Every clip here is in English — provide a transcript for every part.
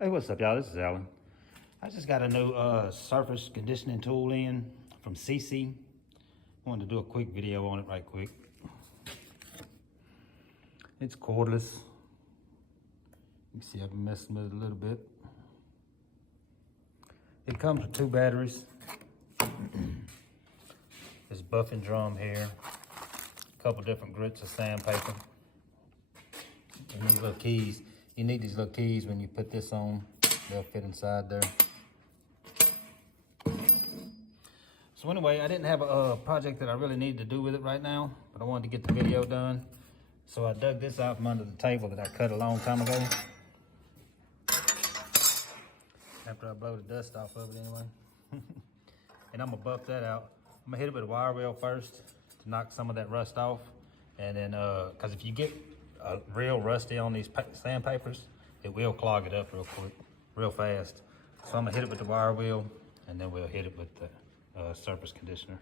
Hey, what's up, y'all? This is Alan. I just got a new surface conditioning tool in from SEESII. Wanted to do a quick video on it right quick. It's cordless. You can see I've been messing with it a little bit. It comes with 2 batteries. This buffing drum here. A couple different grits of sandpaper. And these little keys. You need these little keys when you put this on. They'll fit inside there. So anyway, I didn't have a project that I really needed to do with it right now, but I wanted to get the video done. So I dug this out from under the table that I cut a long time ago. After I blow the dust off of it anyway. And I'm gonna buff that out. I'm gonna hit it with a wire wheel first to knock some of that rust off. And then, cause if you get real rusty on these sandpapers, it will clog it up real quick, real fast. So I'm gonna hit it with the wire wheel, and then we'll hit it with the surface conditioner.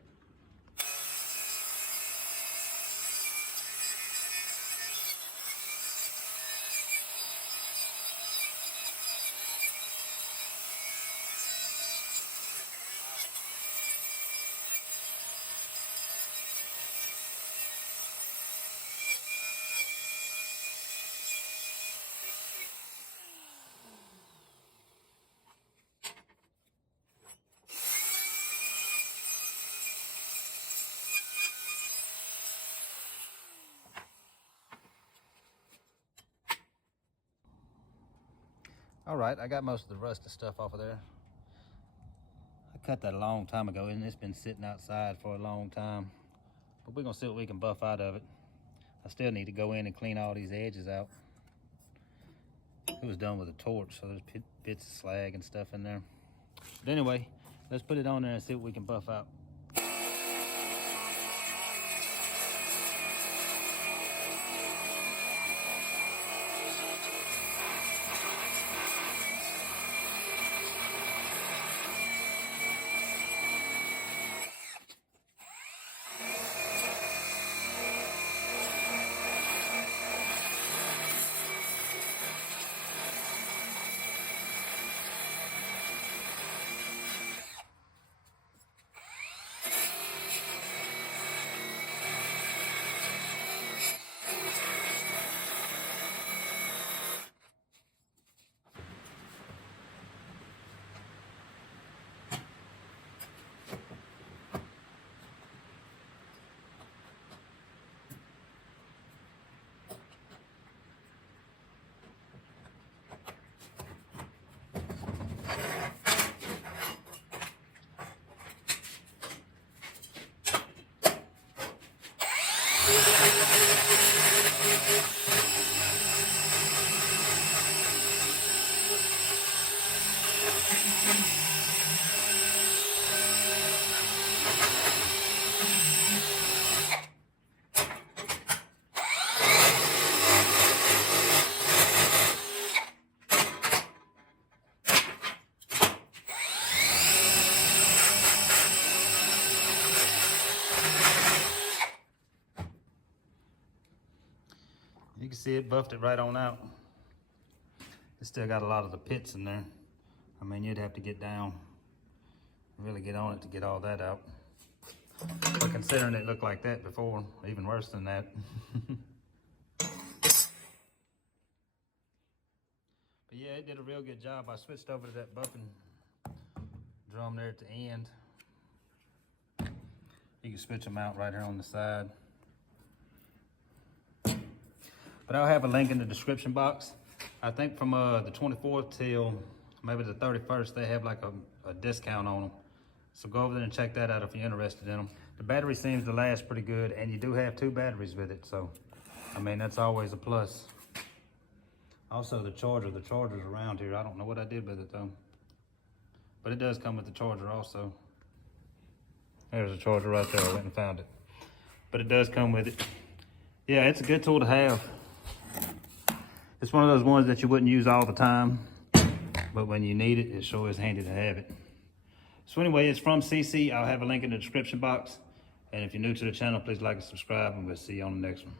All right, I got most of the rusty stuff off of there. I cut that a long time ago, and it's been sitting outside for a long time. But we're gonna see what we can buff out of it. I still need to go in and clean all these edges out. It was done with a torch, so there's bits of slag and stuff in there. But anyway, let's put it on there and see what we can buff out. You can see it buffed it right on out. It's still got a lot of the pits in there. I mean, you'd have to get down, really get on it to get all that out. But considering it looked like that before, even worse than that. But yeah, it did a real good job. I switched over to that buffing drum there at the end. You can switch them out right here on the side. But I'll have a link in the description box. I think from the 24th till maybe the 31st, they have like a discount on them. So go over there and check that out if you're interested in them. The battery seems to last pretty good, and you do have 2 batteries with it. So, I mean, that's always a plus. Also, the charger's around here. I don't know what I did with it though. But it does come with the charger also. There's a charger right there. I went and found it. But it does come with it. Yeah, it's a good tool to have. It's one of those ones that you wouldn't use all the time, but when you need it, it sure is handy to have it. So anyway, it's from SEESII. I'll have a link in the description box. And if you're new to the channel, please like and subscribe, and we'll see you on the next one.